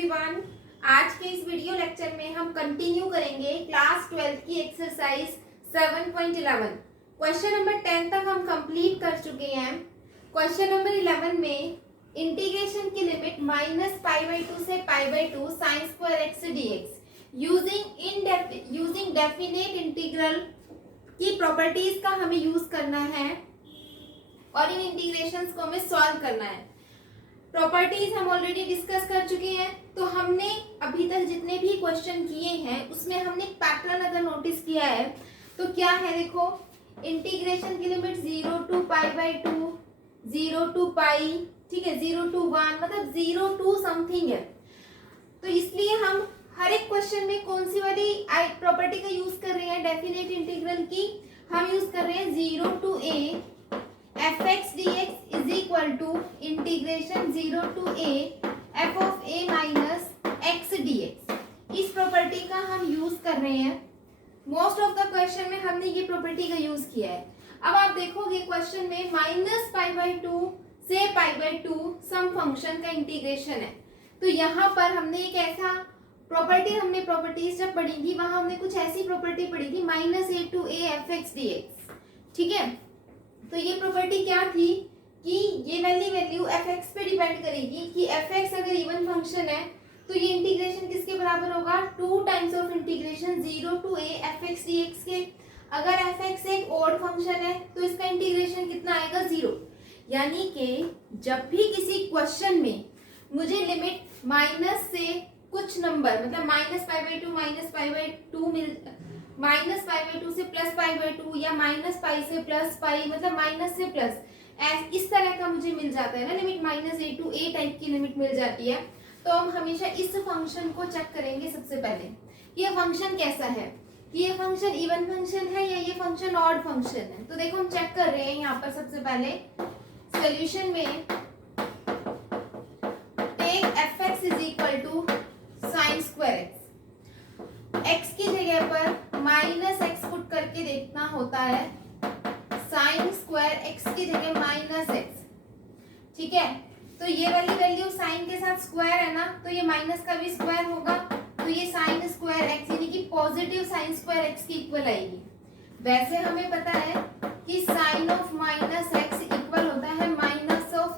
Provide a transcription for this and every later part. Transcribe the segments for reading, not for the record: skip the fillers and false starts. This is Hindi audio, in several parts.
एवरीवन। आज के इस वीडियो लेक्चर में हम कंटिन्यू करेंगे क्लास 12 की एक्सरसाइज 7.11। क्वेश्चन नंबर 10 तक हम कंप्लीट कर चुके हैं। क्वेश्चन नंबर 11 में इंटीग्रेशन की लिमिट -π/2 से π/2 sin square x dx using definite integral की प्रॉपर्टीज का हमें यूज करना है और इन इंटीग्रेशंस को हमें सॉल्व करना है। प्रॉपर्टीज हम ऑलरेडी डिस्कस कर चुके हैं, तो हमने अभी तक जितने भी क्वेश्चन किए हैं उसमें हमने एक पैटर्न अगर नोटिस किया है तो क्या है, देखो इंटीग्रेशन की लिमिट 0 to π/2, 0 to π, ठीक है, 0 to 1, मतलब 0 to समथिंग है। तो इसलिए हम हर एक क्वेश्चन में कौन सी वाली प्रॉपर्टी का यूज कर रहे हैं, डेफिनेट इंटीग्रल की हम यूज कर रहे हैं 0 to a fx dx is equal to integration 0 to a f of a minus x dx। इस प्रॉपर्टी का हम यूज कर रहे हैं। मोस्ट ऑफ द क्वेश्चन में हमने ये प्रॉपर्टी का यूज किया है। अब आप देखोगे क्वेश्चन में -π/2 से π/2 सम फंक्शन का इंटीग्रेशन है, तो यहाँ पर हमने एक ऐसा प्रॉपर्टीज जब पढ़ी थी वहां हमने कुछ ऐसी प्रॉपर्टी पढ़ी थी -a to a fx dx, ठीक है। तो ये प्रॉपर्टी क्या थी कि ये वैल्यू fx पे डिपेंड करेगी कि fx अगर इवन फंक्शन है तो ये इंटीग्रेशन किसके बराबर होगा, 2 times of integration 0 to a fx dx के। अगर fx एक ऑड फंक्शन है तो इसका इंटीग्रेशन कितना आएगा, 0। यानी कि जब भी किसी क्वेश्चन में मुझे लिमिट माइनस से कुछ नंबर, मतलब -π/2 -π/2 से +π/2 या -π से +π, मतलब माइनस से प्लस, इस तरह का मुझे मिल जाता है ना, limit -a to a type की लिमिट मिल जाती है। तो हम हमेशा इस फंक्शन को चेक करेंगे। सबसे पहले ये फंक्शन कैसा है, ये फंक्शन इवन फंक्शन है या ये फंक्शन ऑड फंक्शन है। तो देखो हम चेक कर रहे हैं यहाँ पर। सबसे पहले सॉल्यूशन में take fx is equal to sine square x की जगह पर -x पुट करके देखना होता है, साइन स्क्वायर x की जगह -x, ठीक है। तो ये वाली वैल्यू साइन के साथ स्क्वायर है ना, तो ये माइनस का भी स्क्वायर होगा, तो ये साइन स्क्वायर x यानी कि पॉजिटिव साइन स्क्वायर x की इक्वल आएगी। वैसे हमें पता है कि साइन ऑफ -x इक्वल होता है माइनस ऑफ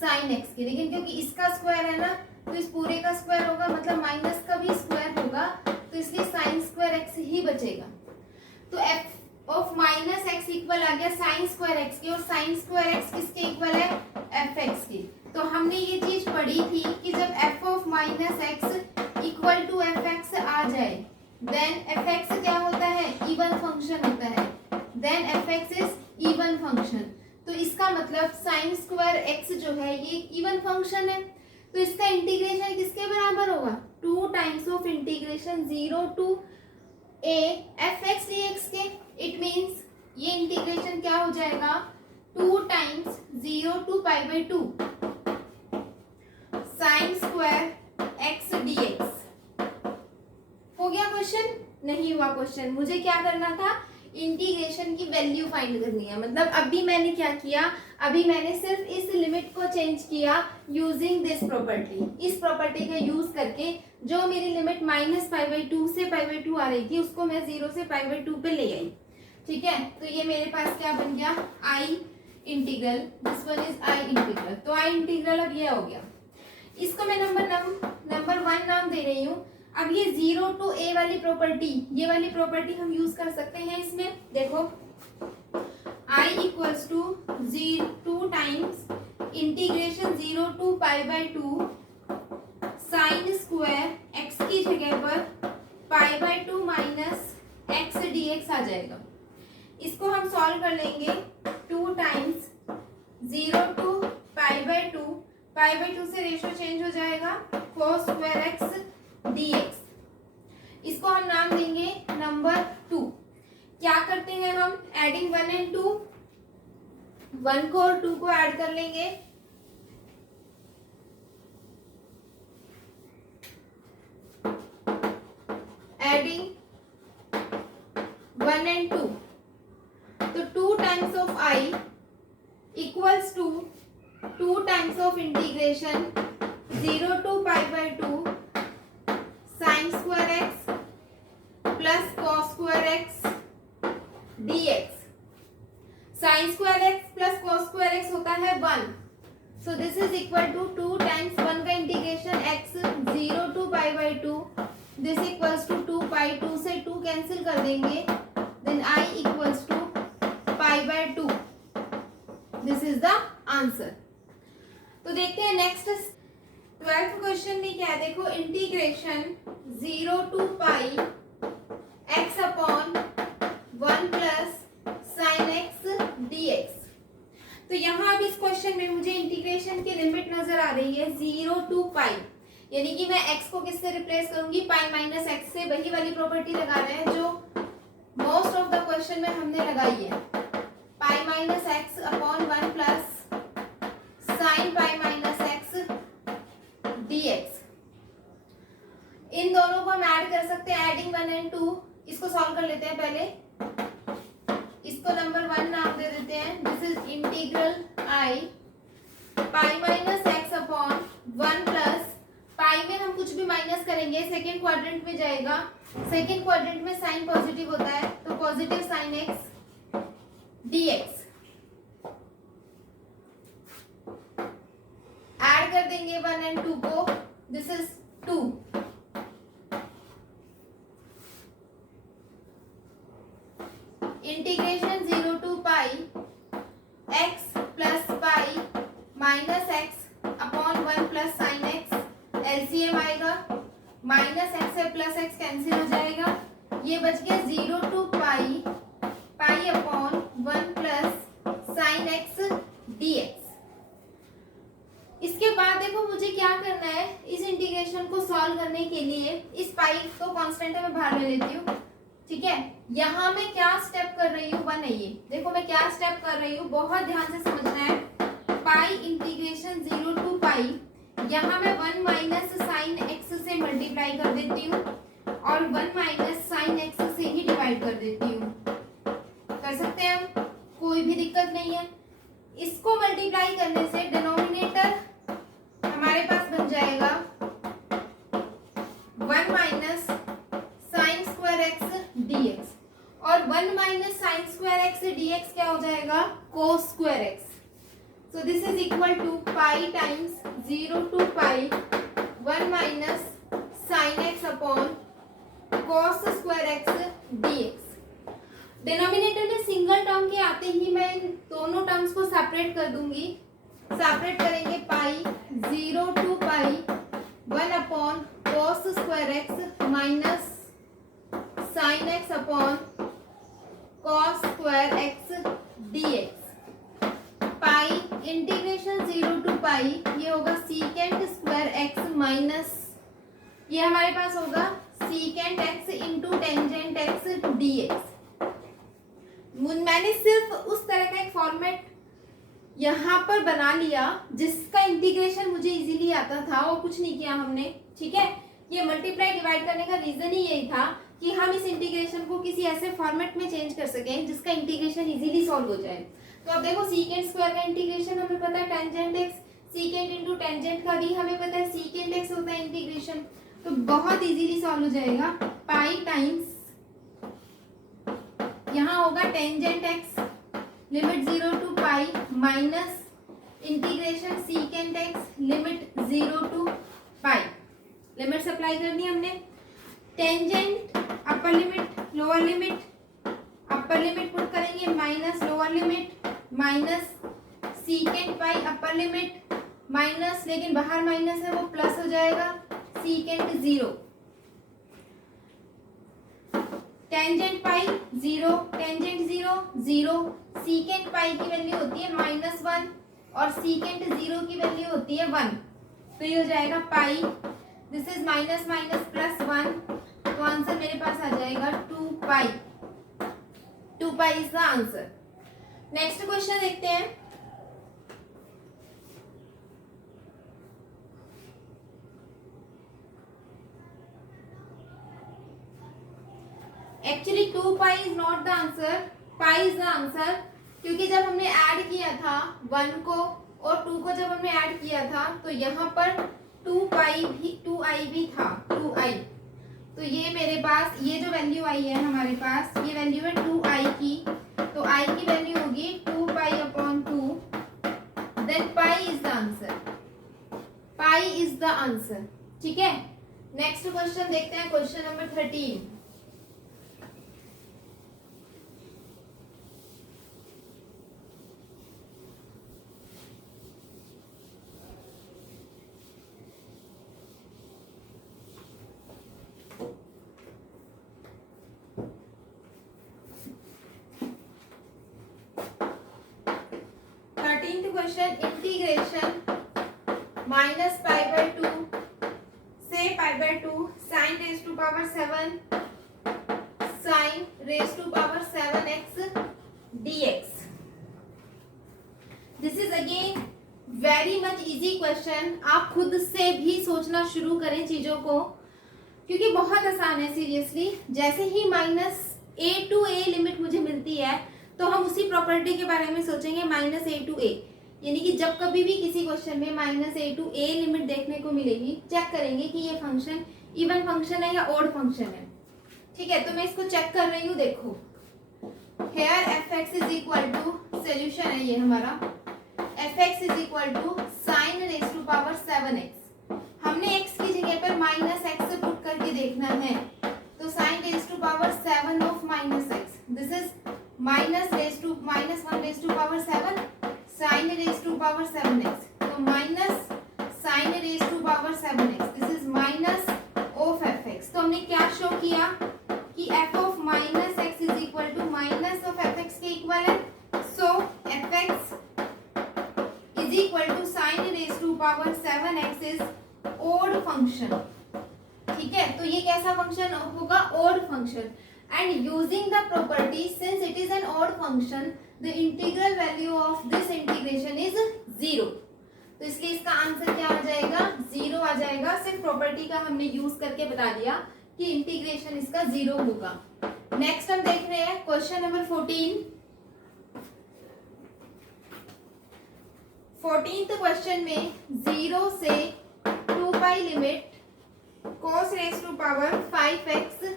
साइन x की, लेकिन क्योंकि इसका स्क्वायर है ना तो इस पूरे का स्क्वायर होगा, मतलब माइनस का भी स्क्वायर होगा, तो इसलिए साइन स्क्वायर x ही बचेगा। तो f ऑफ -x इक्वल आ गया साइन स्क्वायर x की, और साइन स्क्वायर x किसके इक्वल है, fx की। तो हमने ये चीज पढ़ी थी कि जब f of -x equal to fx आ जाए देन fx क्या होता है, इवन फंक्शन होता है, then fx is even function. तो इसका मतलब साइन स्क्वायर x जो है ये इवन फंक्शन है, तो इसका इंटीग्रेशन किसके बराबर होगा, 2 times of integration 0 to a fx dx के। इट मीन्स ये इंटीग्रेशन क्या हो जाएगा, 2 times 0 to π/2 sine square x dx। हो गया क्वेश्चन? नहीं हुआ क्वेश्चन। मुझे क्या करना था, इंटीग्रेशन की वैल्यू फाइंड करनी है। मतलब अभी मैंने क्या किया, अभी मैंने सिर्फ इस लिमिट को चेंज किया यूजिंग दिस प्रॉपर्टी। इस प्रॉपर्टी का यूज करके जो मेरी लिमिट -π/2 से π/2 आ रही थी उसको मैं 0 से π/2 पे ले आई, ठीक है। तो ये मेरे पास क्या बन गया, I integral, this one is I integral. तो आई इंटीग्रल अब ये हो गया। इसको मैं नंबर 1 नाम दे रही हूँ। अब ये 0 to a वाली प्रॉपर्टी, ये वाली प्रॉपर्टी हम यूज कर सकते हैं इसमें। देखो I equals to 2 times integration 0 to π/2 sine square x की जगह पर π/2 माइनस x dx आ जाएगा। इसको हम सॉल्व कर लेंगे, 2 टाइम्स 0 to π/2 से रेशियो चेंज हो जाएगा, cos स्क्वायर x dx। इसको हम नाम देंगे नंबर 2। क्या करते हैं हम, एडिंग 1 and 2, 1 को और 2 को ऐड कर लेंगे, एडिंग 1 and 2, तो 2 times of i equals to 2 times of integration 0 to π/2 pi by two, this equals to 2 pi, 2 से 2 कैंसिल कर देंगे, then I equals to pi by 2। This is the answer. तो देखते हैं नेक्स्ट 12th क्वेश्चन में क्या है। देखो integration 0 to pi x upon 1 plus sine x dx। तो यहाँ अब इस क्वेश्चन में मुझे इंटीग्रेशन की लिमिट नजर आ रही है 0 टू पाई, यानी कि मैं x को किससे रिप्लेस करूंगी, पाई माइनस एक्स से। वही वाली प्रॉपर्टी लगा रहे हैं जो मोस्ट ऑफ द क्वेश्चन में हमने लगाई है, पाई minus x upon 1 plus sine pi minus x dx। इन दोनों को हम ऐड कर सकते हैं, एडिंग 1 एंड 2। इसको सॉल्व कर लेते हैं पहले। इसको नंबर 1 नाम दे देते हैं, this is integral I pi minus x upon 1 plus, pi में हम कुछ भी माइनस करेंगे सेकेंड क्वाड्रेंट में जाएगा, सेकेंड क्वाड्रेंट में साइन पॉजिटिव होता है तो positive sine x dx। Add कर देंगे 1 एंड 2 को, this is 2। Integration 0 to pi x plus pi minus x upon 1 plus sine x, LCM आएगा, माइनस एक्स से प्लस एक्स कैंसिल हो जाएगा, ये बच गया 0 to pi pi upon 1 plus sine x dx। इसके बाद देखो मुझे क्या करना है, इस इंटीग्रेशन को सॉल्व करने के लिए इस पाई को कांस्टेंट में बाहर ले लेती हूँ, ठीक है। यहाँ मैं क्या स्टेप कर रही हूँ, 1 है ये, देखो मैं क्या स्टेप कर रही हूँ, बहुत ध्यान से समझना है। पाई इंटीग्रेशन 0 टू पाई, यहाँ मैं 1 माइनस साइन एक्स से मल्टीप्लाई कर देती हूँ और 1 माइनस साइन एक्स से ही डिवाइड कर देती हूँ। कर सकते हैं हम, कोई भी दिक्कत नहीं है। इसको मल्टीप्लाई करने से डिनोमिनेटर हमारे पास बन जाएगा 1 minus sine square x dx, और 1 minus sine square x dx क्या हो जाएगा, cos square x. So this is equal to pi times 0 to pi 1 minus sine x upon cos square x dx। Denominator में सिंगल टर्म के आते ही मैं इन दोनों टर्म्स को सेपरेट कर दूंगी। सेपरेट करेंगे, pi 0 to pi 1 upon cos square x minus sine x upon cos square x dx। Pi integration 0 to pi, ये होगा सीकेंट स्क्वायर एक्स माइनस, ये हमारे पास होगा secant x into tangent x dx। मैंने सिर्फ उस तरह का एक फॉर्मेट यहाँ पर बना लिया जिसका इंटीग्रेशन मुझे इजीली आता था, और कुछ नहीं किया हमने, ठीक है। ये मल्टीप्लाई डिवाइड करने का रीजन ही यही था कि हम इस इंटीग्रेशन को किसी ऐसे फॉर्मेट में चेंज कर सकें जिसका इंटीग्रेशन इजीली सॉल्व हो जाए। तो अब देखो सीकेंट स्क्वायर का इंटीग्रेशन हमें पता है tangent x, secant into tangent का भी हमें पता है सीकेंट एक्स होता है इंटीग्रेशन, तो बहुत इजीली सॉल्व हो जाएगा। पाई टाइम्स यहाँ होगा tangent x, limit 0 to pi minus integration secant x limit 0 to pi. Limit apply करनी है हमने। Tangent upper limit lower limit, upper limit put करेंगे minus lower limit minus secant pi upper limit minus, लेकिन बाहर माइनस है वो प्लस हो जाएगा secant 0। Tangent pi 0, tangent 0 0, secant pi की वैल्यू होती है -1 और सीकेंट 0 की वैल्यू होती है 1, तो ये हो जाएगा pi, this is minus minus plus 1, तो आंसर मेरे पास आ जाएगा 2 pi. 2 pi is the answer. Next question देखते हैं। Actually 2 pi is not the answer, pi is the answer, क्योंकि जब हमने ऐड किया था 1 को और 2 को, जब हमने ऐड किया था तो यहाँ पर 2 पाई भी 2i भी था 2i, तो ये मेरे पास ये जो वैल्यू आई है हमारे पास, ये वैल्यू है 2i की, तो i की वैल्यू होगी 2 pi upon 2, then pi is the answer, pi is the answer, ठीक है। नेक्स्ट क्वेश्चन देखते हैं, question number 13। Question, integration minus pi by 2 से pi by 2 sine raise to power 7 sine raise to power 7x dx। This is again very much easy question. आप खुद से भी सोचना शुरू करें चीजों को, क्योंकि बहुत आसान है सीरियसली। जैसे ही minus a to a limit मुझे मिलती है तो हम उसी प्रॉपर्टी के बारे में सोचेंगे, माइनस a टू a। यानी कि जब कभी भी किसी क्वेश्चन में minus a to a limit देखने को मिलेगी, चेक करेंगे कि ये फंक्शन इवन फंक्शन है या ऑड फंक्शन है। ठीक है, तो मैं इसको चेक कर रही हूँ। देखो here fx is equal to, solution है ये हमारा, fx is equal to sine raise to power 7x। हमने x की जगह पर माइनस x पुट करके देखना है, तो sine raise to power 7 of minus x, this is minus raise to minus 1 raise to power 7 sine raise to power 7x। तो minus sine raise to power 7x, this is minus of fx। तो हमने क्या शो किया कि f of minus x is equal to minus of fx के इक्वल है। So fx is equal to sine raise to power 7x is odd function. ठीक है, तो ये कैसा फंक्शन होगा? Odd function. And using the property since it is an odd function, the integral value of this integration is 0। तो इसलिए इसका आंसर क्या आ जाएगा? 0 आ जाएगा। सिर्फ प्रॉपर्टी का हमने यूज करके बता दिया कि इंटीग्रेशन इसका 0 होगा। नेक्स्ट हम देख रहे हैं क्वेश्चन नंबर 14। 14th क्वेश्चन में 0 से 2 पाई limit cos raised to power 5x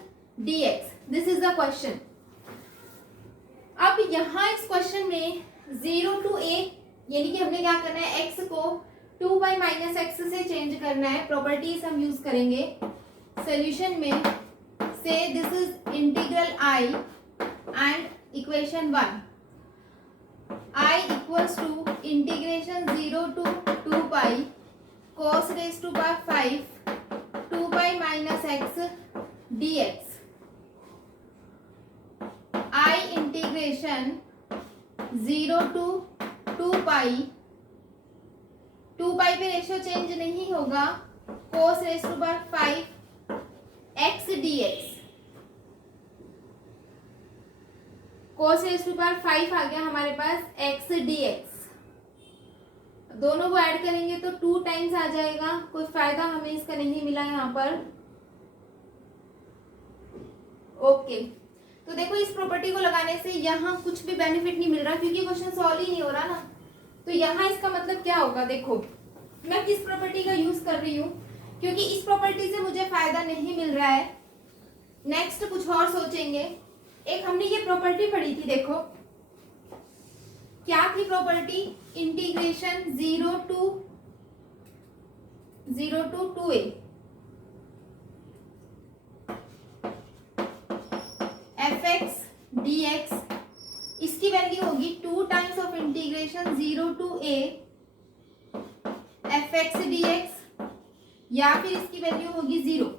dx, this is the question. अब यहाँ इस क्वेश्चन में 0 टू a, यानी कि हमने क्या करना है, x को 2 बाई माइनस एक्स से चेंज करना है। प्रॉपर्टीज हम यूज करेंगे सोल्यूशन में। से this is integral i and equation 1, i equals to integration 0 to 2 pi cos raise to power 5 2 pi minus x dx। I integration 0 to 2 pi, 2 pi पे रेशियो चेंज नहीं होगा, cos raise to power 5 x dx। cos raise to power 5 आ गया हमारे पास x dx। दोनों को ऐड करेंगे तो 2 टाइम्स आ जाएगा। कोई फायदा हमें इसका नहीं मिला यहाँ पर। ओके, तो देखो इस प्रॉपर्टी को लगाने से यहाँ कुछ भी बेनिफिट नहीं मिल रहा, क्योंकि क्वेश्चन सॉल्व ही नहीं हो रहा ना। तो यहाँ इसका मतलब क्या होगा? देखो मैं किस प्रॉपर्टी का यूज कर रही हूँ, क्योंकि इस प्रॉपर्टी से मुझे फायदा नहीं मिल रहा है। नेक्स्ट कुछ और सोचेंगे। एक हमने ये प्रॉपर्टी पढ़ी थी, देखो क्या थी property? Integration 0 to 2a fx dx। इसकी वैल्यू होगी 2 times of integration 0 to a fx dx, या फिर इसकी वैल्यू होगी 0।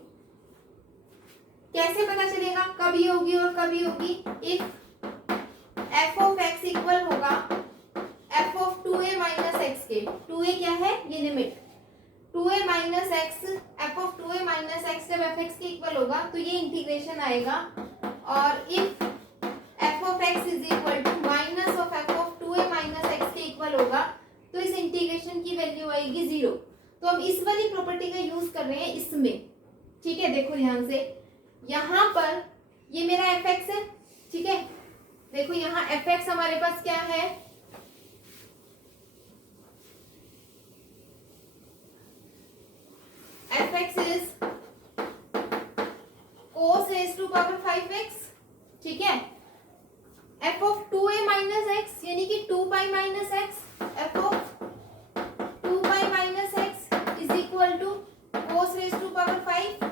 कैसे पता चलेगा कब ये होगी और कब ये होगी? If f of x equal होगा f of 2a minus x के। 2a क्या है? ये limit 2a minus x, f of 2a minus x जब fx के इक्वल होगा तो ये इंटीग्रेशन आएगा। और if f of x is equal to minus of f of 2a minus x के इक्वल होगा तो इस इंटीग्रेशन की वैल्यू आएगी 0। तो हम इस वाली प्रॉपर्टी का यूज कर रहे हैं इसमें। ठीक है, देखो ध्यान से, यहाँ पर ये मेरा fx है। ठीक है, देखो यहाँ fx हमारे पास क्या है? fx is cos raised to power 5x। ठीक है, f of 2a minus x यानी कि 2 pi minus x, f of 2 pi minus x is equal to cos raised to power 5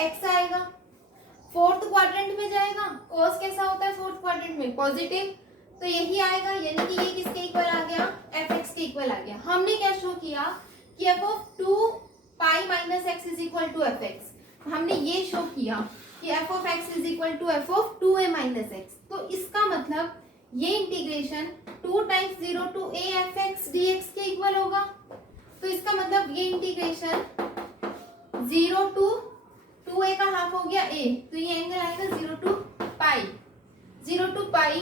x आएगा। फोर्थ क्वाड्रेंट में जाएगा, cos कैसा होता है फोर्थ क्वाड्रेंट में, पॉजिटिव, तो यही आएगा, यानी कि ये किसके इक्वल आ गया, fx के इक्वल आ गया। हमने क्या शो किया कि f of 2 pi minus x is equal to f x. हमने ये शो किया कि f of x is equal to f of 2a minus x. तो इसका मतलब ये integration 2 times 0 to a f x d x के इक्वल होगा। तो इसका मतलब ये इंटीग्रेशन 0 टू 2a का हाफ हो गया a, तो ये एंगल आएगा 0 to pi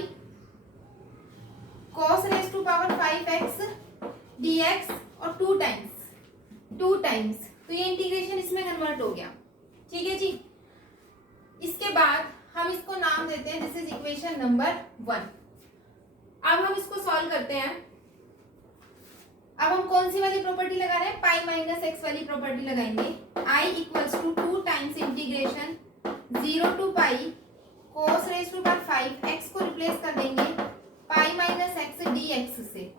cos raise to power 5x dx और 2 टाइम्स, तो ये इंटीग्रेशन इसमें कन्वर्ट हो गया। ठीक है जी। इसके बाद हम इसको नाम देते हैं, दिस इज इक्वेशन नंबर 1। अब हम इसको सॉल्व करते हैं। अब हम कौन सी वाली प्रॉपर्टी लगा रहे हैं, पाई माइनस एक्स वाली प्रॉपर्टी लगाएंगे। i equals to 2 times integration 0 to pi cos raise to power 5 x को रिप्लेस कर देंगे पाई माइनस एक्स dx से।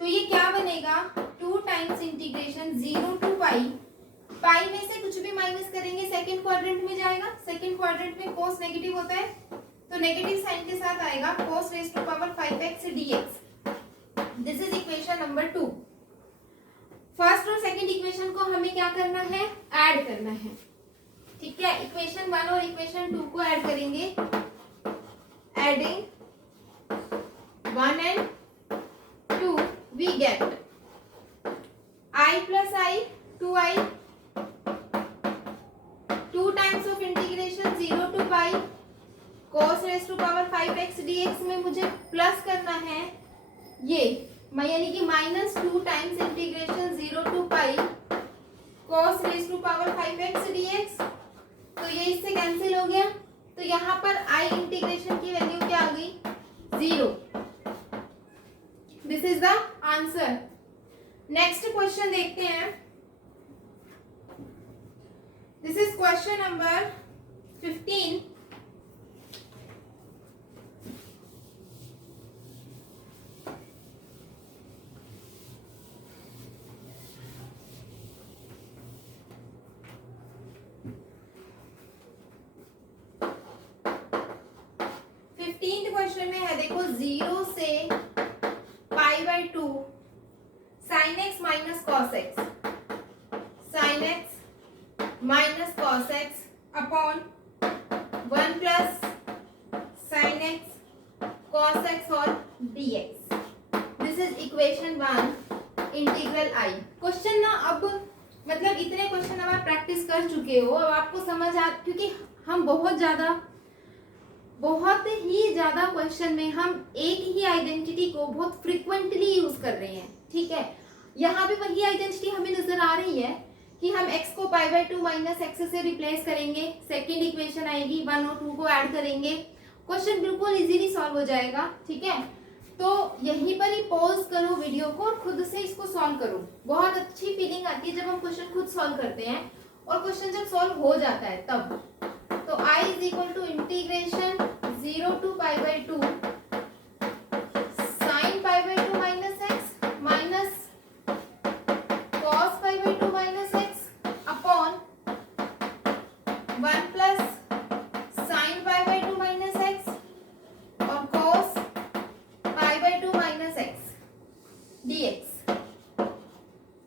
तो ये क्या बनेगा, 2 टाइम्स इंटीग्रेशन 0 टू पाई में से कुछ भी माइनस करेंगे सेकंड क्वाड्रेंट में जाएगा। सेकंड क्वाड्रेंट में cos नेगेटिव होता है, तो नेगेटिव साइन के साथ आएगा cos raise to power 5x dx। This is equation number 2। First और सेकंड इक्वेशन को हमें क्या करना है, ऐड करना है। ठीक है, इक्वेशन 1 और इक्वेशन 2 को ऐड करेंगे। Adding 1 and 2 we get I plus I 2i 2 times of integration 0 to pi cos raised to power 5x dx में मुझे प्लस करना है ये, यानी कि -2 times integration 0 to pi cos raised to power 5x dx। तो ये इससे कैंसिल हो गया, तो यहाँ पर I इंटीग्रेशन की वैल्यू क्या आ गई, 0। This is the answer. Next question देखते हैं। This is question number 15। Question में है देखो, 0 से π/2 sin x minus cos x, sin x minus cos x upon 1 plus sin x cos x और dx। This is equation 1 integral I। Question ना अब मतलब इतने क्वेश्चन अब आप प्रैक्टिस कर चुके हो, अब आपको समझ आ, क्योंकि हम बहुत ही ज्यादा क्वेश्चन में हम एक ही आइडेंटिटी को बहुत फ्रिक्वेंटली यूज कर रहे हैं। ठीक है, यहाँ पे वही आइडेंटिटी हमें नजर आ रही है कि हम x को π/2 माइनस एक्स से रिप्लेस करेंगे, सेकेंड इक्वेशन आएगी, 1 और 2 को ऐड करेंगे, क्वेश्चन बिल्कुल इजीली सॉल्व हो जाएगा। ठीक है, तो यहीं पर ही पॉज करो वीडियो को और खुद से इसको सॉल्व करो। बहुत अच्छी फीलिंग आती है जब हम क्वेश्चन खुद सॉल्व करते हैं, और क्वेश्चन जब सॉल्व हो जाता है तब। तो I is equal to integration 0 to π/2 sin π/2 minus x minus cos π/2 minus x upon 1 plus sin π/2 minus x और cos π/2 minus x dx।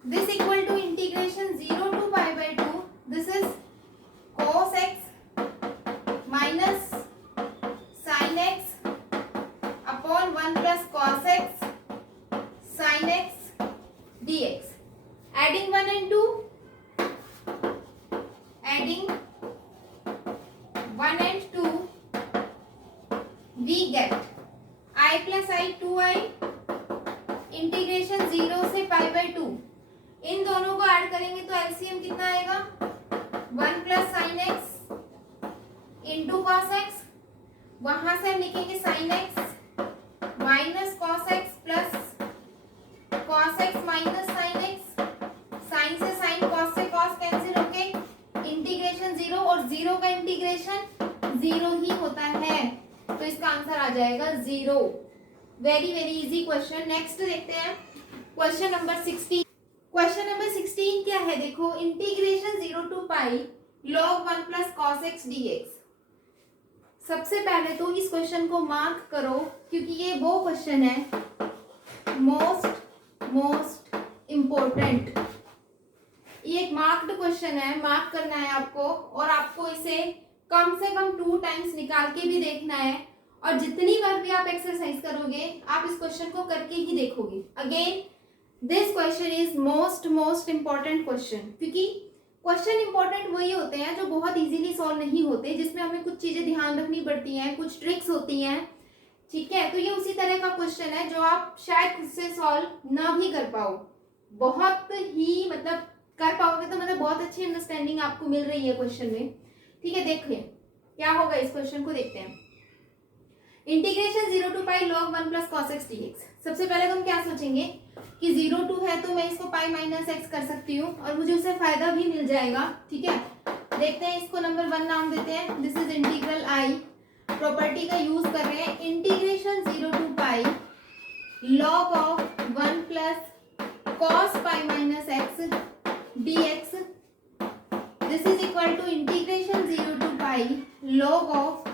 This equal to integration 0 to π/2, this is cos x minus sin x upon 1 plus cos x sin x dx। Adding 1 and 2, adding 1 and 2 we get I plus I 2i integration 0 से π/2। इन दोनों को ऐड करेंगे तो एलसीएम कितना आएगा, 1 plus sine x into cos x, वहां से हम लिखेंगे sine x minus cos x plus cos x minus sine x, sine से साइन, कॉस से कॉस कैंसिल होके इंटीग्रेशन 0, और 0 का इंटीग्रेशन 0 ही होता है, तो इसका आंसर आ जाएगा 0। Very very easy question. Next देखते हैं क्वेश्चन नंबर 16। क्वेश्चन नंबर 16 क्या है देखो, integration 0 to pi log 1 plus cos x dx। सबसे पहले तो इस क्वेश्चन को मार्क करो क्योंकि ये वो क्वेश्चन है मोस्ट इम्पोर्टेंट। ये एक मार्क्ड क्वेश्चन है, मार्क करना है आपको और आपको इसे कम से कम 2 टाइम्स निकाल के भी देखना है और जितनी बार भी आप एक्सरसाइज करोगे आप इस क्वेश्चन को करके ही देखोगे। Again this question is most important question, क्योंकि क्वेश्चन इंपॉर्टेंट वही होते हैं जो बहुत इजीली सॉल्व नहीं होते, जिसमें हमें कुछ चीजें ध्यान रखनी पड़ती हैं, कुछ ट्रिक्स होती हैं। ठीक है, तो ये उसी तरह का क्वेश्चन है जो आप शायद खुद से सॉल्व ना भी कर पाओ, बहुत ही मतलब कर पाओगे तो मतलब बहुत अच्छी अंडरस्टैंडिंग आपको मिल रही है क्वेश्चन में। ठीक है, देखिए क्या होगा, इस क्वेश्चन को देखते हैं। Integration 0 to pi log 1 plus cos x dx। सबसे पहले हम क्या सोचेंगे कि 0 टू है तो मैं इसको पाई माइनस एक्स कर सकती हूँ और मुझे उससे फायदा भी मिल जाएगा। ठीक है, देखते हैं, इसको नंबर 1 नाम देते हैं। This is integral I, property का यूज कर रहे हैं। Integration 0 to pi log of 1 plus cos pi minus x dx। This is equal to integration 0 to pi log of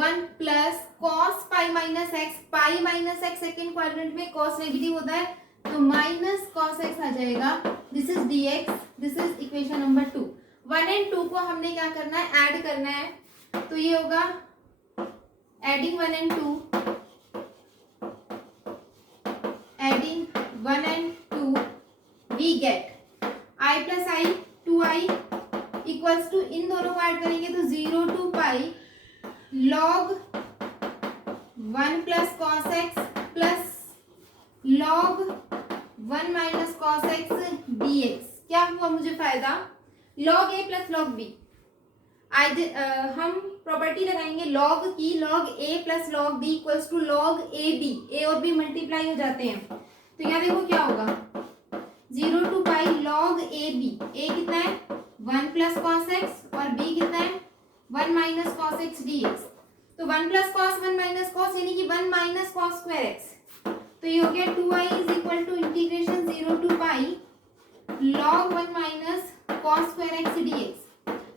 1 plus cos pi minus x. Pi minus x second quadrant में cos नेगेटिव होता है तो माइनस cos x आ जाएगा। This is dx, this is equation number 2। 1 and 2 को हमने क्या करना है, ऐड करना है, तो ये होगा adding 1 and 2, adding 1 and 2 we get i plus I 2i equals to, इन दोनों को ऐड करेंगे तो 0 to pi log 1 plus cos x plus log 1 minus cos x dx। क्या हुआ मुझे फायदा, log a plus log b। हम प्रॉपर्टी लगाएंगे log की, log a plus log b equals to log a b। a और b मल्टीप्लाई हो जाते हैं तो यहाँ देखो क्या होगा, 0 to pi log a b। a कितना है 1 प्लस cos x और b कितना है 1 माइनस cos x dx। तो 1 प्लस cos 1 माइनस cos यानी कि 1 माइनस cos स्क्वायर x। तो ये हो गया 2i is equal to integration 0 to pi log 1 minus cos square x dx।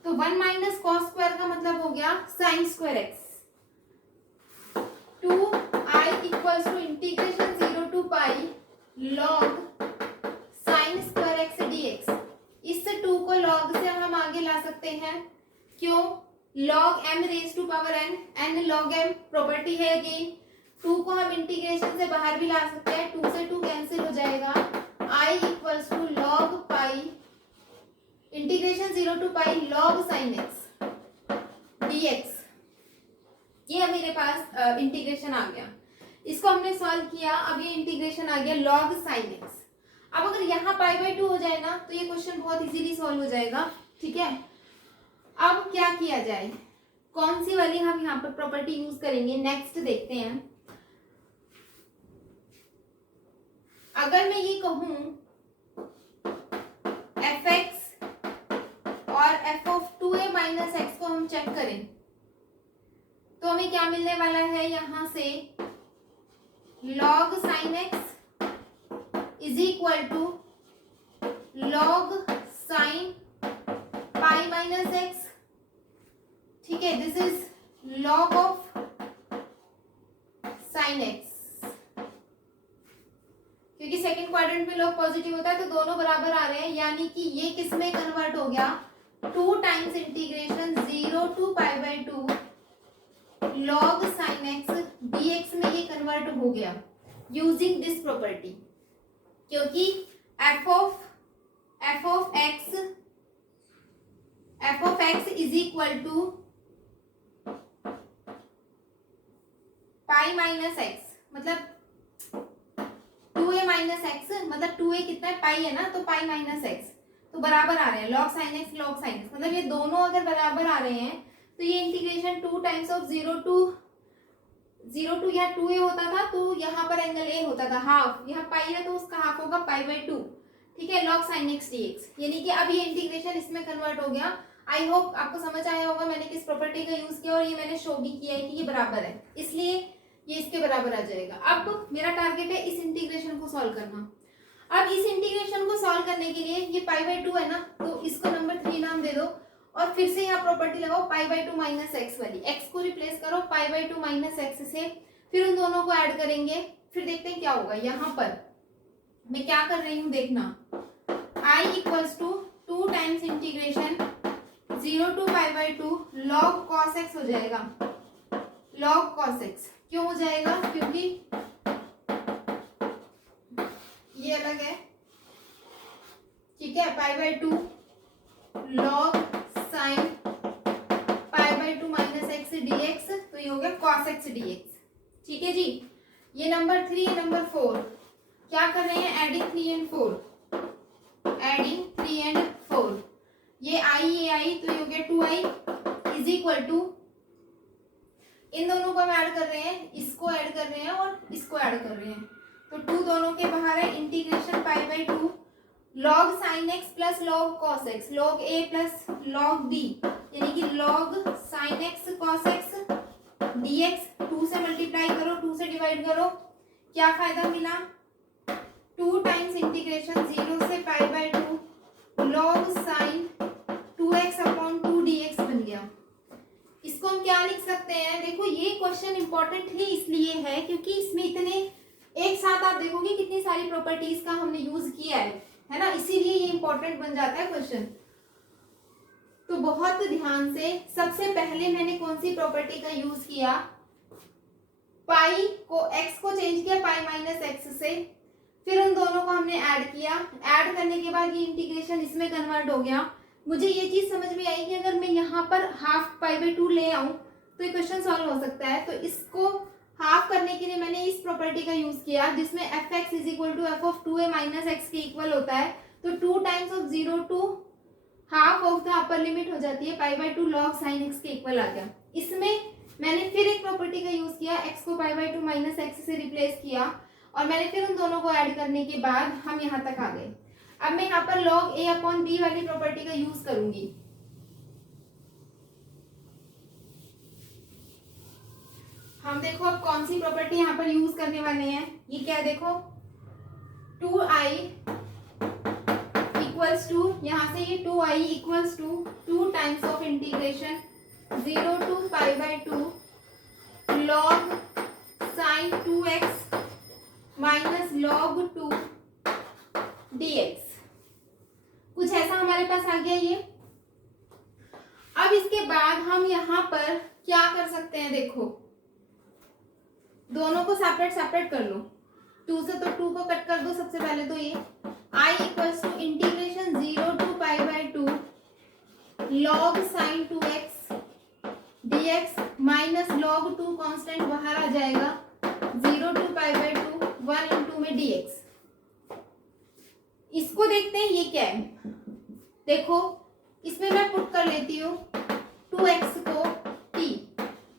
तो 1 माइनस cos स्क्वायर का मतलब हो गया sin square x। 2i equals to integration 0 to pi log sin square x dx। इस 2 को log से हम आगे ला सकते हैं, क्यों, log m raise to power n, n log m property है। अगेन 2 को हम इंटीग्रेशन से बाहर भी ला सकते हैं, 2 से 2 कैंसिल हो जाएगा। i equals to log pi integration 0 to pi log sin x dx। ये मेरे पास इंटीग्रेशन आ गया, इसको हमने सॉल्व किया। अब ये इंटीग्रेशन आ गया log sin x। अब अगर यहाँ पाई बाई 2 हो जाए ना तो ये क्वेश्चन बहुत इजीली सॉल्व हो जाएगा। ठीक है, अब क्या किया जाए, कौन सी वाली हम यहाँ पर प्रॉपर्टी यूज करेंगे, नेक्स्ट देखते हैं। अगर मैं ये कहूं fx और f of 2a minus x को हम चेक करें तो हमें क्या मिलने वाला है, यहां से log sin x is equal to log sin pi minus x. ठीक है, this is log of sin x। क्योंकि सेकंड क्वाड्रेंट में log पॉजिटिव होता है तो दोनों बराबर आ रहे हैं, यानी कि ये किस में कन्वर्ट हो गया, 2 times integration 0 to pi by 2 log sin x dx में ये कन्वर्ट हो गया यूजिंग दिस प्रॉपर्टी। क्योंकि f of x is equal to pi minus x, मतलब 2a माइनस एक्स, मतलब 2a कितना है, पाई है ना, तो पाई माइनस एक्स, तो बराबर आ रहे हैं log sin x log sin x। मतलब ये दोनों अगर बराबर आ रहे हैं तो ये इंटीग्रेशन 2 टाइम्स ऑफ 0 टू यहाँ 2a होता था तो यहाँ पर एंगल a होता था हाफ, यहाँ पाई है तो उसका हाफ होगा पाई बाई 2। ठीक है, log sin x dx, यानी कि अब ये इंटीग्रेशन इसमें कन्वर्ट हो गया। आई होप आपको समझ आया होगा मैंने किस प्रॉपर्टी का यूज किया और ये मैंने शो भी किया है कि ये बराबर है, इसलिए ये इसके बराबर आ जाएगा। अब मेरा टारगेट है इस इंटीग्रेशन को सॉल्व करना। अब इस इंटीग्रेशन को सॉल्व करने के लिए ये पाई बाई 2 है ना, तो इसको नंबर 3 नाम दे दो और फिर से यहाँ प्रॉपर्टी लगाओ पाई बाई 2 माइनस एक्स वाली, एक्स को रिप्लेस करो पाई बाई 2 माइनस एक्स से, फिर उन दोनों को ऐड करेंगे, फिर देखते हैं क्या होगा। यहाँ पर मैं क्या कर रही हूँ देखना, i equals to 2 times integration 0 to pi by 2 log cos x हो जाएगा, log cos x क्यों हो जाएगा, क्योंकि ये अलग है, ठीक है, pi by 2 log sine pi by 2 minus x dx, तो ये हो गया cos x dx, ठीक है जी। ये नंबर 3, ये नंबर 4 क्या कर रहे हैं, एडिंग 3 एंड 4, एडिंग 3 एंड 4, ये आई ये आई, तो ये हो गया 2i इज इक्वल टू, इन दोनों को हम ऐड कर रहे हैं, इसको ऐड कर रहे हैं और इसको ऐड कर रहे हैं, तो 2 दोनों के बाहर है, integration pi by 2 log sin x plus log cos x, log a plus log b, यानी कि log sin x cos x dx, 2 से मल्टीप्लाई करो, 2 से डिवाइड करो, क्या फायदा मिला, 2 टाइम्स इंटीग्रेशन 0 से pi by 2 log sin 2x upon 2 dx बन गया। इसको हम क्या लिख सकते हैं, देखो ये क्वेश्चन इंपॉर्टेंट ही इसलिए है क्योंकि इसमें इतने एक साथ आप देखोगे कितनी सारी प्रॉपर्टीज का हमने यूज किया है ना, इसीलिए ये इंपॉर्टेंट बन जाता है क्वेश्चन। तो बहुत ध्यान से, सबसे पहले मैंने कौन सी प्रॉपर्टी का यूज किया, पाई को x को चेंज किया पाई माइनस एक्स से, फिर उन दोनों को हमने ऐड किया, ऐड करने के बाद ये इंटीग्रेशन इसमें कन्वर्ट हो गया। मुझे ये चीज समझ में आई कि अगर मैं यहाँ पर हाफ पाई बाई 2 ले आऊं तो ये क्वेश्चन सॉल्व हो सकता है, तो इसको हाफ करने के लिए मैंने इस प्रॉपर्टी का यूज किया जिसमें f x is equal to f of 2a minus x के इक्वल होता है, तो 2 times of 0 to half of the upper limit हो जाती है pi by 2 log sine x के इक्वल आ गया। इसमें मैंने फिर एक प्रॉपर्टी का यूज किया, एक्स को पाई बाई 2 माइनस एक्स से रिप्लेस किया और मैंने फिर उन दोनों को ऐड करने के बाद हम यहाँ तक आ गए। अब मैं यहाँ पर log a अपॉन b वाली प्रॉपर्टी का यूज करूंगी, हम देखो अब कौन सी प्रॉपर्टी यहाँ पर यूज करने वाले हैं, ये क्या है देखो, 2i इक्वल्स टू, यहाँ से ये 2i equals to 2 times of integration 0 to pi by 2 log sine 2x minus log 2 dx, कुछ ऐसा हमारे पास आ गया ये। अब इसके बाद हम यहाँ पर क्या कर सकते हैं, देखो दोनों को सेपरेट सेपरेट कर लो, 2 से तो 2 को कट कर दो सबसे पहले, तो ये i equals to integration 0 to pi by 2 log sine 2x dx minus log 2 constant बाहर आ जाएगा 0 टू पाई बाई 2 1 इंटू में dx। इसको देखते हैं ये क्या है, देखो इसमें मैं पुट कर लेती हूँ 2x को t,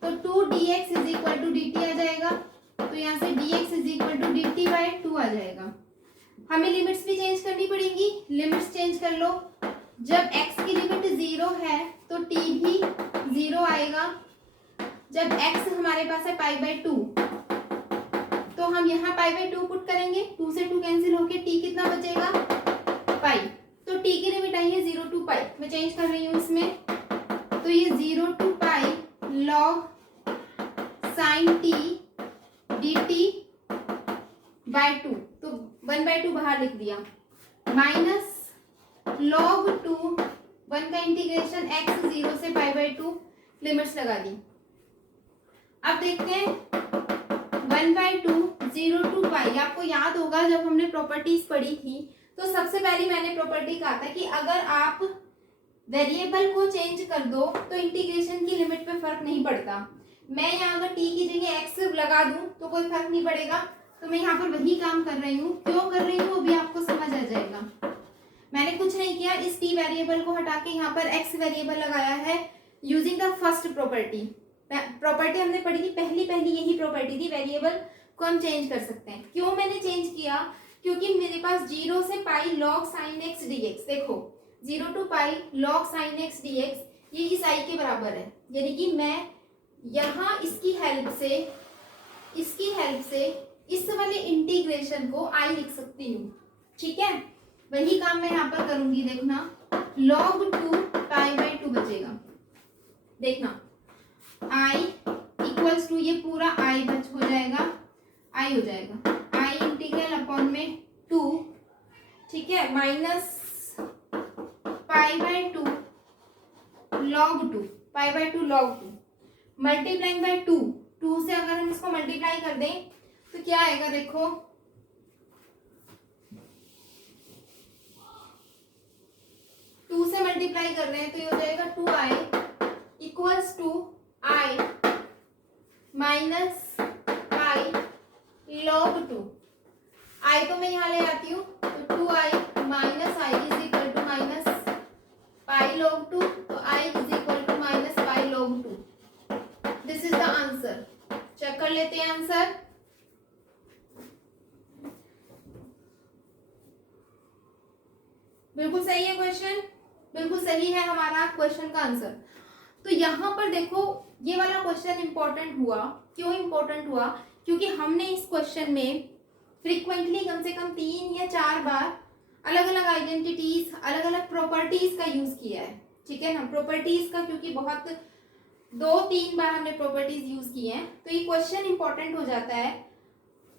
तो 2 dx is equal to dt आ जाएगा, तो यहाँ से dx is equal to dt by 2 आ जाएगा। हमें लिमिट्स भी चेंज करनी पड़ेंगी, लिमिट्स चेंज कर लो, जब x की लिमिट 0 है तो t भी 0 आएगा, जब x हमारे पास है पाई बाई 2 तो हम यहाँ पाई बाई 2 पुट करेंगे, 2 से 2 कैंसिल होके t कितना बचेगा पाई, तो t की लिमिट आई है 0 टू पाई, मैं चेंज कर रही हूँ इसमें, तो ये 0 to pi log sine t dt by 2, तो 1 बाई 2 बाहर लिख दिया, माइनस log 2 1 का इंटीग्रेशन x 0 से पाई बाई 2, लिमिट्स लगा दी। अब देखते हैं 1 बाई 2 0 टू पाई, आपको याद होगा जब हमने प्रॉपर्टीज पढ़ी थी तो सबसे पहले मैंने प्रॉपर्टी कहा था कि अगर आप वेरिएबल को चेंज कर दो तो इंटीग्रेशन की लिमिट पे फर्क नहीं पड़ता। मैं यहाँ अगर t की जगह x लगा दूं तो कोई फर्क नहीं पड़ेगा, तो मैं यहाँ पर वही काम कर रही हूँ। क्यों कर रही हूँ अभी आपको समझ आ जाएगा। मैंने कुछ नहीं किया, इस t वेरिएबल को हटा के यहाँ पर x वेरिएबल लगाया है using the first property. Property हमने पढ़ी थी, पहली यही प्रॉपर्टी थी, वेरिएबल को हम चेंज कर सकते हैं। क्यों मैंने चेंज किया, क्योंकि मेरे पास 0 से pi log sine x dx, देखो 0 to pi log sine x dx ये इस i के बराबर है, यानी कि मैं यहाँ इसकी हेल्प से इस वाले इंटीग्रेशन को i लिख सकती हूँ। ठीक है, वही काम मैं यहाँ पर करूंगी, देखना log 2 पाई बाय 2 बचेगा। देखना आई इक्वल्स टू ये पूरा आई बच हो जाएगा, आई हो जाएगा आई इंटीग्रल अपॉन में 2, ठीक है, minus pi by 2 log 2, pi by 2 log 2 multiplying by 2, 2 से अगर हम इसको मल्टीप्लाई कर दें तो क्या आएगा, देखो 2 से मल्टीप्लाई कर रहे हैं तो ये हो जाएगा 2i equals to I minus pi log 2। I तो मैं यहाँ ले आती हूँ तो 2i minus I is equal to minus pi log 2, तो i is equal to minus pi log 2। This is the answer. Check कर लेते हैं आंसर। बिल्कुल सही है क्वेश्चन, बिल्कुल सही है हमारा क्वेश्चन का आंसर। तो यहाँ पर देखो ये वाला क्वेश्चन इंपॉर्टेंट हुआ, क्यों इंपॉर्टेंट हुआ, क्योंकि हमने इस क्वेश्चन में फ्रीक्वेंटली कम से कम 3 या 4 बार अलग अलग आइडेंटिटीज, अलग अलग प्रॉपर्टीज का यूज किया है, ठीक है ना, प्रॉपर्टीज का, क्योंकि बहुत 2-3 बार हमने प्रॉपर्टीज यूज की हैं, तो ये क्वेश्चन इंपॉर्टेंट हो जाता है।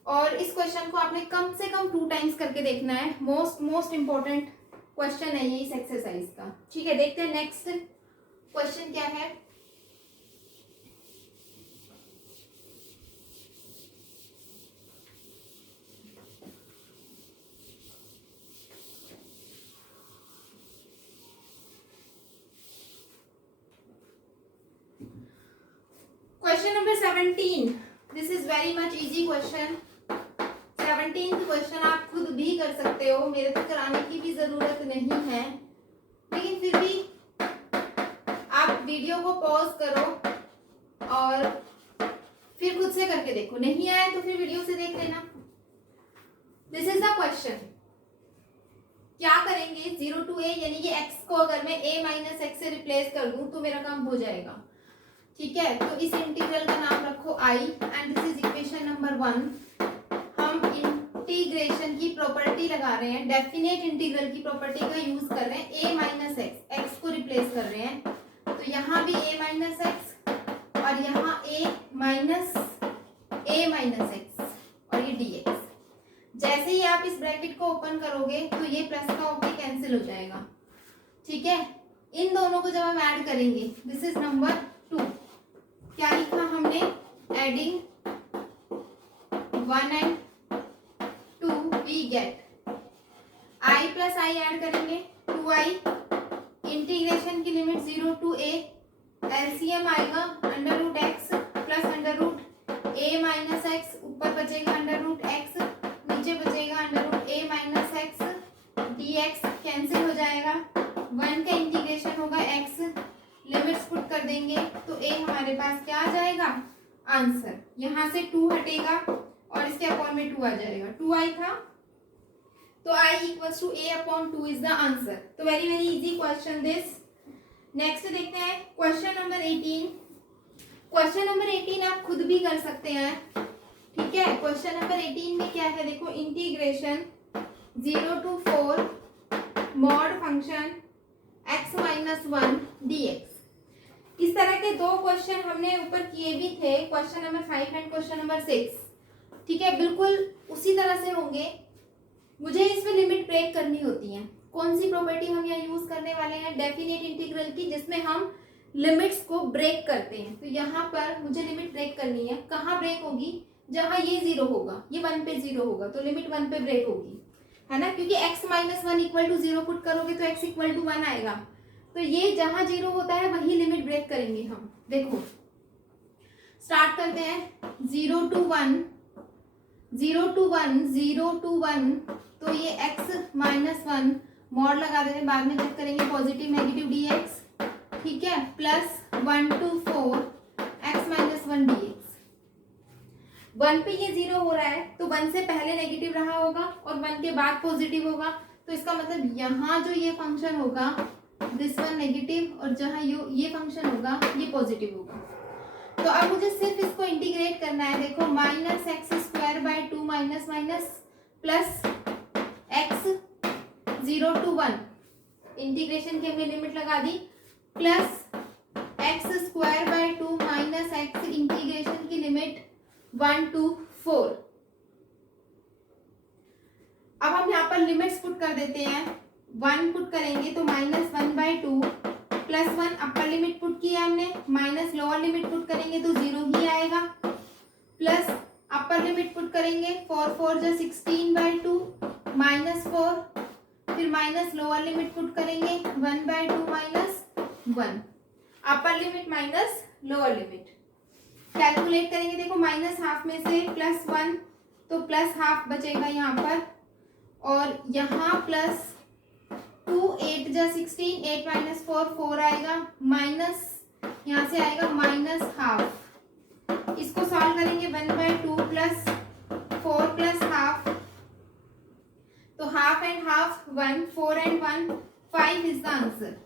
और इस क्वेश्चन को आपने कम से कम 2 टाइम्स करके देखना है। मोस्ट इंपॉर्टेंट क्वेश्चन है ये इस एक्सरसाइज का, ठीक है। देखते हैं नेक्स्ट क्वेश्चन क्या है। Question number 17, this is very much easy question. 17th question आप खुद भी कर सकते हो, मेरे तो कराने की भी जरूरत नहीं है, लेकिन फिर भी आप वीडियो को पॉज करो और फिर खुद से करके देखो। नहीं आया तो फिर वीडियो से देख लेना। This is the question. क्या करेंगे, 0 to a यानी कि x को अगर मैं a माइनस एक्स से रिप्लेस कर दूं तो मेरा काम हो जाएगा, ठीक है। तो इस इंटीग्रल का नाम रखो i and this is equation number 1। हम इंटीग्रेशन की प्रॉपर्टी लगा रहे हैं, डेफिनेट इंटीग्रल की प्रॉपर्टी का यूज कर रहे हैं। a माइनस एक्स, एक्स को रिप्लेस कर रहे हैं, तो यहाँ भी a माइनस एक्स और यहाँ a माइनस एक्स और ये dx। जैसे ही आप इस ब्रैकेट को ओपन करोगे तो ये प्लस का ओके कैंसिल हो जाएगा, ठीक है। इन दोनों को जब हम ऐड करेंगे, दिस इज नंबर 2। क्या लिखा हमने, adding 1 and 2 we get i plus I add करेंगे 2i, इंटीग्रेशन की लिमिट 0 to a, एलसीएम आएगा under root x plus under root a minus x, ऊपर बचेगा अंडर रूट एक्स, नीचे बचेगा under root a minus x, dx cancel हो जाएगा, 1 का इंटीग्रेशन होगा x, लिमिट्स पुट कर देंगे तो a हमारे पास क्या आ जाएगा, आंसर। यहाँ से 2 हटेगा और इसके अपॉन में 2 आ जाएगा, 2i था तो i equals to a upon 2 is the answer. तो very easy question this. Next देखते हैं क्वेश्चन नंबर 18। क्वेश्चन नंबर 18 आप खुद भी कर सकते हैं, ठीक है। क्वेश्चन नंबर 18 में क्या है, देखो integration 0 to 4 mod function x minus 1 dx। इस तरह के 2 क्वेश्चन हमने ऊपर किए भी थे, question number 5 and question number 6, ठीक है। बिल्कुल उसी तरह से होंगे। मुझे इसमें लिमिट ब्रेक करनी होती है। कौन सी प्रॉपर्टी हम यहाँ यूज करने वाले हैं, डेफिनेट इंटीग्रल की, जिसमें हम लिमिट्स को ब्रेक करते हैं। तो यहाँ पर मुझे लिमिट ब्रेक करनी है। कहाँ ब्रेक होगी, जहाँ ये 0 होगा, ये 1 पे 0 होगा तो लिमिट 1 पे ब्रेक होगी, है ना, क्योंकि x minus 1 equal to 0 put करोगे तो x इक्वल टू 1 आएगा। तो ये जहाँ 0 होता है वही लिमिट ब्रेक करेंगे हम। देखो स्टार्ट करते हैं, 0 to 1, 0 to 1, 0 to 1, तो ये x माइनस 1 मॉड लगा देते हैं, बाद में चेक करेंगे पॉजिटिव नेगेटिव dx, ठीक है, plus 1 to 4 x minus 1 dx। 1 पे ये 0 हो रहा है तो 1 से पहले नेगेटिव रहा होगा और 1 के बाद पॉजिटिव होगा, तो इसका मतलब यहाँ जो ये फंक्शन होगा दिस वन नेगेटिव और जहाँ ये फंक्शन होगा ये पॉजिटिव होगा। तो अब मुझे सिर्फ इसको इंटीग्रेट करना है। देखो minus x square by 2 minus minus plus x 0 to 1, integration की हमने लिमिट लगा दी plus x square by 2 minus x, integration की लिमिट 1 to 4। अब हम यहाँ पर लिमिट्स पुट कर देते हैं। 1 पुट करेंगे तो -1/2 प्लस 1 अपर लिमिट पुट किया हमने, माइनस लोअर लिमिट पुट करेंगे तो 0 ही आएगा, प्लस अपर लिमिट पुट करेंगे 4 4 जा 16/2 -4, फिर माइनस लोअर लिमिट पुट करेंगे 1/2 -1, अपर limit minus lower limit. Calculate करेंगे, देखो माइनस हाफ में से +1 तो प्लस हाफ बचेगा यहाँ पर, और यहाँ प्लस 2 8 जा 16, 8 - 4 4 आएगा, माइनस यहाँ से आएगा -हाफ। इसको सॉल्व करेंगे 1/2 प्लस 4 प्लस हाफ, तो half and half 1, 4 and 1 5 is the answer.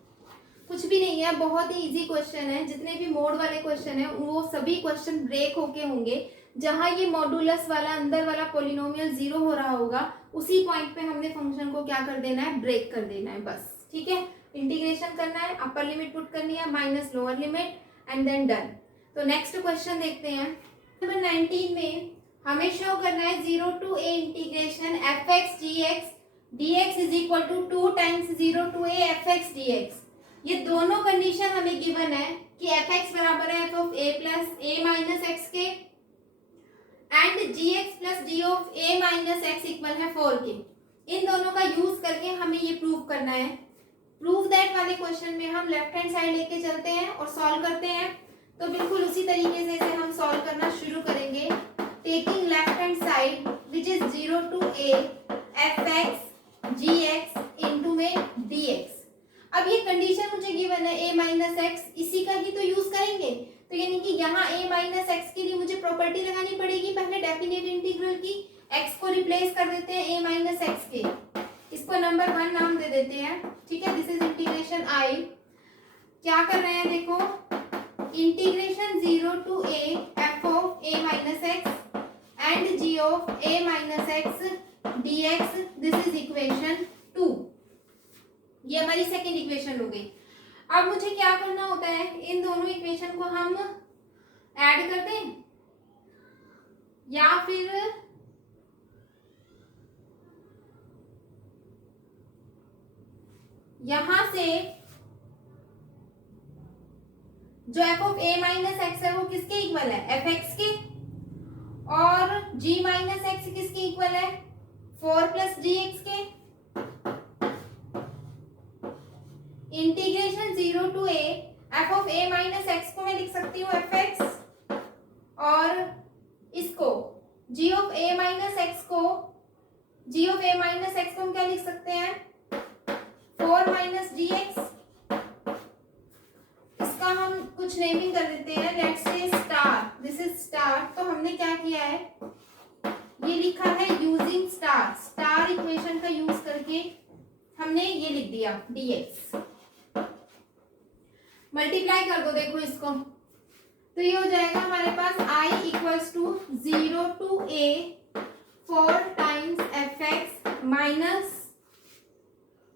कुछ भी नहीं है, बहुत ही इजी क्वेश्चन है। जितने भी मोड वाले क्वेश्चन है वो सभी क्वेश्चन ब्रेक होके होंगे। जहां ये मॉडुलस वाला अंदर वाला पॉलिनोमियल 0 हो रहा होगा उसी पॉइंट पे हमने फंक्शन को क्या कर देना है, ब्रेक कर देना है बस। ठीक है, इंटीग्रेशन करना है, अपर लिमिट पुट करनी है minus lower limit and then done. तो नेक्स्ट क्वेश्चन देखते हैं। नंबर 19 में हमें शो करना है 0 to a integration fx dx is equal to 2 times 0 to a fx dx। ये दोनों कंडीशन हमें गिवन है कि fx बराबर है f of a plus a minus x के and gx plus g of a minus x equal है 4 के। इन दोनों का यूज करके हमें ये प्रूव करना है। प्रूव दैट वाले क्वेश्चन में हम लेफ्ट हैंड साइड लेके चलते हैं और सॉल्व करते हैं। तो बिल्कुल उसी तरीके से इसे हम सॉल्व करना शुरू करेंगे, taking left hand side which is 0 to a fx gx into में dx। अब ये कंडीशन मुझे गिवन है a माइनस एक्स, इसी का ही तो यूज करेंगे। तो यानी कि यहाँ a माइनस एक्स के लिए मुझे प्रॉपर्टी लगानी पड़ेगी पहले डेफिनेट इंटीग्रल की। x को रिप्लेस कर देते हैं a माइनस एक्स के, इसको नंबर 1 नाम दे देते हैं। ठीक है, दिस इज इंटीग्रेशन i। क्या कर रहे हैं देखो, integration 0 to a f of a minus x and g of a minus x dx, this is equation 2। ये हमारी सेकेंड इक्वेशन हो गई। अब मुझे क्या करना होता है, इन दोनों इक्वेशन को हम ऐड कर दें या फिर यहां से जो f of a minus x है वो किसके इक्वल है, fx के, और g माइनस एक्स किसके इक्वल है, 4 प्लस dx के। Integration 0 to a f of a minus x को मैं लिख सकती हूँ fx, और इसको g of a minus x को हम क्या लिख सकते हैं, 4 माइनस dx। इसका हम कुछ नेमिंग कर देते हैं, let's say star, this is star. तो हमने क्या किया है, ये लिखा है यूजिंग स्टार इक्वेशन का यूज करके हमने ये लिख दिया dx। मल्टीप्लाई कर दो देखो इसको, तो ये हो जाएगा हमारे पास i equals to 0 to a 4 times fx minus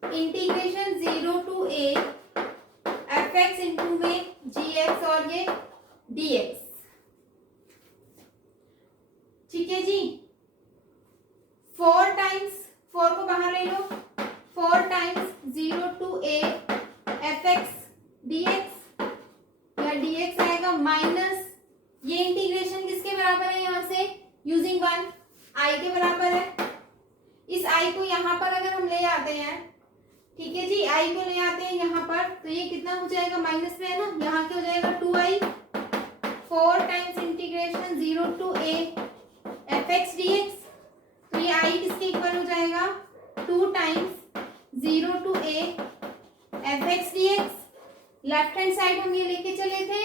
integration 0 to a fx into में gx और ये dx। ठीक है जी, 4 टाइम्स 4 को बाहर ले लो, 4 times 0 to a fx dx, या dx आएगा माइनस ये इंटीग्रेशन किसके बराबर है, यहाँ से यूजिंग 1 i के बराबर है। इस i को यहाँ पर अगर हम ले आते हैं, ठीक है जी, i को ले आते हैं यहाँ पर, तो ये कितना हो जाएगा, माइनस में है ना, यहाँ क्या हो जाएगा 2i, 4 times integration 0 to a fx dx। तो ये i किसके इक्वल हो जाएगा, 2 times 0 to a fx dx। Left hand side हम ये लेके चले थे,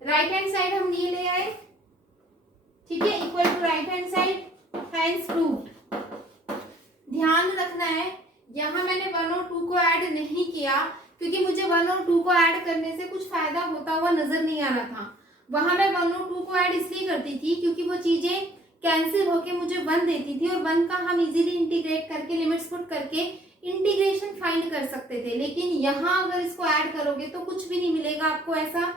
राइट हैंड साइड हम ये ले आए। ठीक है, equal to right hand side, hence proved. ध्यान रखना है यहाँ मैंने 1 और 2 को ऐड नहीं किया, क्योंकि मुझे 1 और 2 को ऐड करने से कुछ फायदा होता हुआ नजर नहीं आ रहा था। वहां मैं 1 और 2 को ऐड इसलिए करती थी क्योंकि वो चीजें कैंसिल होके मुझे 1 देती थी, और 1 का हम इजीली इंटीग्रेट करके लिमिट्स पुट करके इंटीग्रेशन फाइंड कर सकते थे, लेकिन यहाँ अगर इसको ऐड करोगे तो कुछ भी नहीं मिलेगा आपको ऐसा।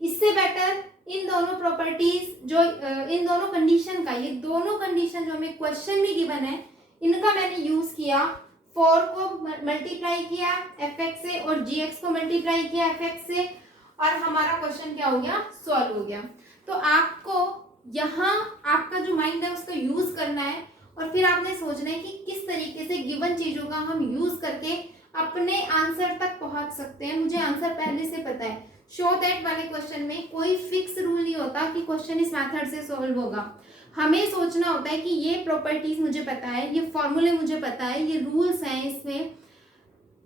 इससे बेटर इन दोनों प्रॉपर्टीज जो इन दोनों कंडीशन का, ये दोनों कंडीशन जो हमें क्वेश्चन में गिवन है, इनका मैंने यूज किया। 4 को मल्टीप्लाई किया fx से और gx को मल्टीप्लाई किया fx से, और हमारा क्वेश्चन क्या हो गया, सॉल्व हो गया। तो आपको यहाँ आपका जो माइंड है उसका यूज करना है, और फिर आपने सोचना है कि किस तरीके से गिवन चीजों का हम यूज करके अपने आंसर तक पहुंच सकते हैं। मुझे आंसर पहले से पता है। शो दैट वाले क्वेश्चन में कोई फिक्स रूल नहीं होता कि क्वेश्चन इस मेथड से सॉल्व होगा। हमें सोचना होता है कि ये प्रॉपर्टीज मुझे पता है, ये फॉर्मूले मुझे पता है, ये रूल्स हैं, इसमें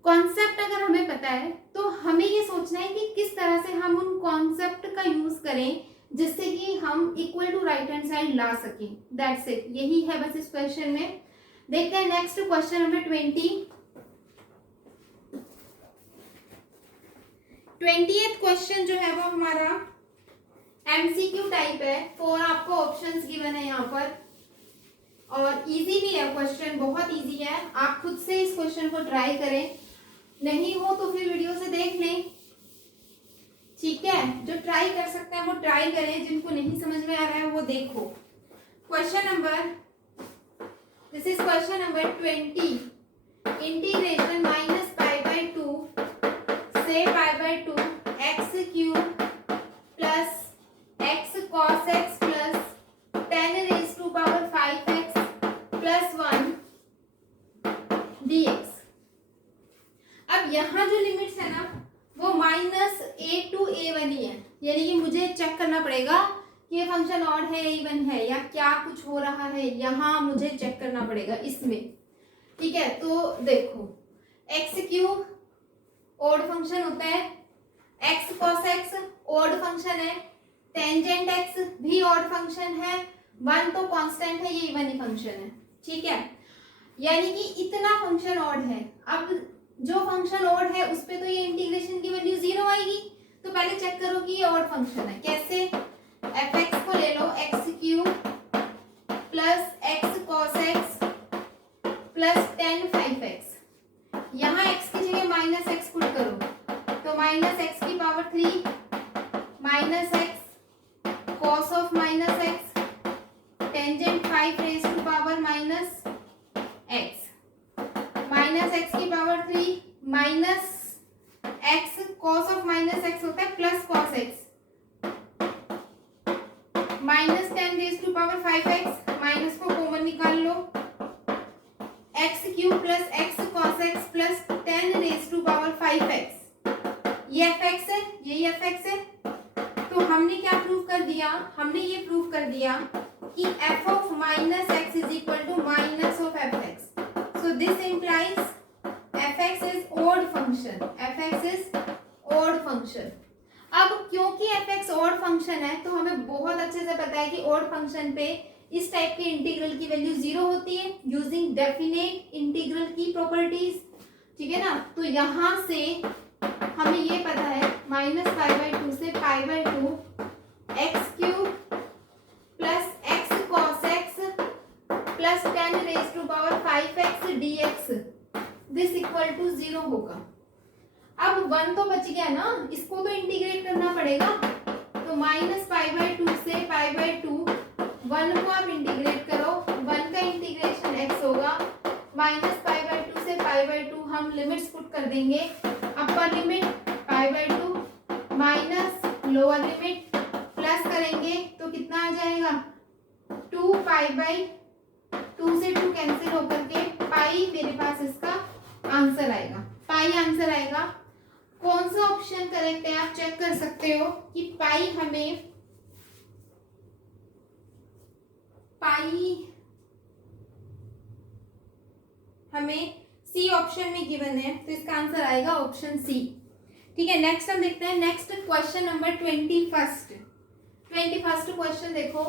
कॉन्सेप्ट अगर हमें पता है तो हमें ये सोचना है कि किस तरह से हम उन कॉन्सेप्ट का यूज करें जिससे कि हम equal to right hand side ला सकें। दैट्स इट, यही है बस इस क्वेश्चन में। देखते हैं next question number 20th question जो है वो हमारा एमसीक्यू टाइप है। 4 आपको ऑप्शंस गिवन है यहाँ पर, और इजी भी है क्वेश्चन, बहुत इजी है। आप खुद से इस क्वेश्चन को ट्राई करें, नहीं हो तो फिर वीडियो से देख लें, ठीक है। जो ट्राई कर सकते हैं वो ट्राई करें, जिनको नहीं समझ में आ रहा है वो देखो। Question number, this is question number 20, integration minus pi by 2 से pi by 2 x cube plus x cos x plus 10 raise to power 5x plus 1 dx। अब यहाँ जो लिमिट्स है ना वो -a to a1 ही है, यानी कि मुझे चेक करना पड़ेगा कि ये फंक्शन ऑड है इवन है या क्या कुछ हो रहा है, यहाँ मुझे चेक करना पड़ेगा इसमें, ठीक है। तो देखो एक्स क्यूब ऑड फंक्शन होता है, x cos x odd function है, टेंजेंट एक्स भी ऑड फंक्शन है, 1 तो कांस्टेंट है, ये इवन ही फंक्शन है, ठीक है। यानी कि इतना फंक्शन ऑड है। अब जो फंक्शन ऑड है उस पे तो ये इंटीग्रेशन की वैल्यू 0 आएगी, तो पहले चेक करो कि ये ऑड फंक्शन है। कैसे, fx को ले लो x cube plus x cos x plus 10 5x, यहाँ x की जगह माइनस एक्स पुट करो तो माइनस एक्स की power 3 minus x cos of minus x tangent 5 raise to power minus x, minus x की power 3 minus x cos of minus x होता है plus cos x minus 10 raise to power 5x, minus को कॉमन निकाल लो, x cube plus x cos x plus 10 raise to power 5x, ये fx है, यही fx है। तो हमने क्या प्रूव कर दिया, हमने ये प्रूव कर दिया कि f of minus x is equal to minus of fx. So this implies fx is odd function. fx is odd function. अब क्योंकि fx odd function है तो हमें बहुत अच्छे से पता है कि odd function पे इस टाइप के इंटीग्रल की वैल्यू 0 होती है यूजिंग डेफिनेट इंटीग्रल की प्रॉपर्टीज, ठीक है ना। तो यहाँ से हमें ये पता है -π/2 से π/2 x cube plus x cos x plus 10 raise to power 5x dx this equal to 0 होगा। अब 1 तो बच गया ना, इसको तो इंटीग्रेट करना पड़ेगा, तो -π/2 से π/2 1 को आप इंटीग्रेट करो, 1 का इंटीग्रेशन x होगा, -π/2 से π/2 हम लिमिट्स पुट कर देंगे, upper limit π/2 minus lower limit plus करेंगे तो कितना आ जाएगा 2π/2 से 2 कैंसिल होकर के पाई मेरे पास इसका आंसर आएगा, पाई आंसर आएगा। कौन सा ऑप्शन करेक्ट है आप चेक कर सकते हो कि पाई हमें सी ऑप्शन में गिवन है, तो इसका आंसर आएगा ऑप्शन सी, ठीक है। नेक्स्ट हम देखते हैं, next question number 21st question देखो।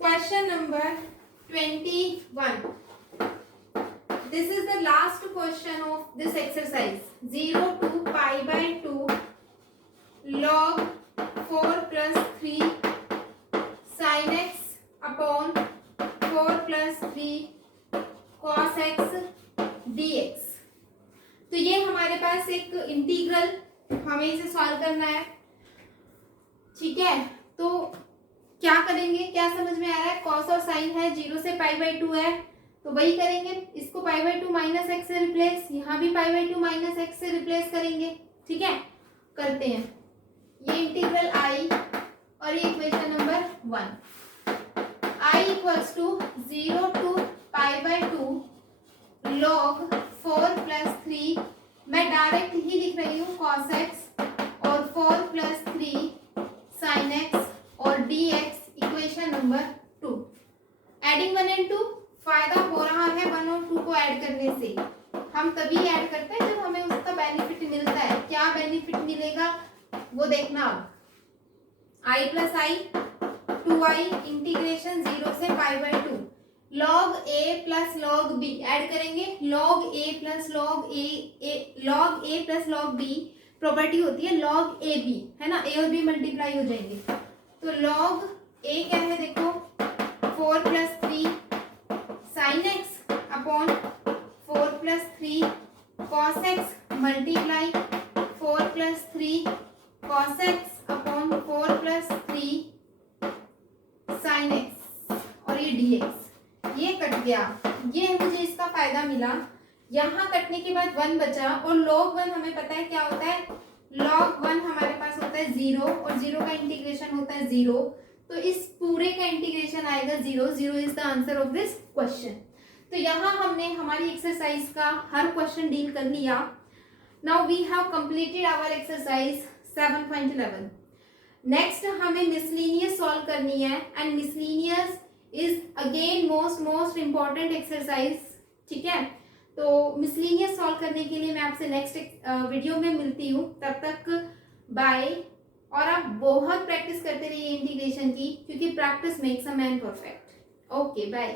Question number 21, this is the last question of this exercise, 0 to π/2 एक इंटीग्रल, हमें इसे सॉल्व करना है, ठीक है। तो क्या करेंगे, क्या समझ में आ रहा है, कॉस और साइन है, 0 से π/2 है, तो वही करेंगे, इसको π/2 माइनस एक्स से रिप्लेस, यहाँ भी π/2 माइनस एक्स से रिप्लेस करेंगे, ठीक है। करते हैं, ये इंटीग्रल आई और ये equation number 1, I equals to 0 to π/2 log 4 + 3, मैं डायरेक्ट ही लिख रही हूँ cos x और 4 + 3 sin x और dx, equation number 2। Adding 1 and 2, फायदा हो रहा है 1 और 2 को ऐड करने से। हम तभी ऐड करते हैं जब हमें उसका बेनिफिट मिलता है। क्या बेनिफिट मिलेगा वो देखना। अब i + i 2i इंटीग्रेशन 0 से π/2 log a + log b add करेंगे, log a + log b property होती है log a b, है ना, a और b मल्टीप्लाई हो जाएंगे, तो log a क्या है देखो, 4 + 3 sin x upon 4 + 3 cos x multiply 4 + 3 cos x upon 4 + 3 sin x और ये dx, ये कट गया, ये मुझे इसका फायदा मिला। यहाँ कटने के बाद 1 बचा, और log 1 हमें पता है क्या होता है, log 1 हमारे पास होता है 0 और 0 का इंटीग्रेशन होता है 0, तो इस पूरे का इंटीग्रेशन आएगा 0, 0 is the answer of this question. तो यहाँ हमने हमारी एक्सरसाइज का हर क्वेश्चन डील कर लिया। Now we have completed our exercise 7.11। Next हमें मिसलिनियस सॉल्व करनी है, and miscellaneous is again most important exercise, ठीक है। तो मिसलिनियस सॉल्व करने के लिए मैं आपसे नेक्स्ट वीडियो में मिलती हूँ, तब तक बाय। और आप बहुत प्रैक्टिस करते रहिए इंटीग्रेशन की, क्योंकि practice makes a man perfect. Okay bye.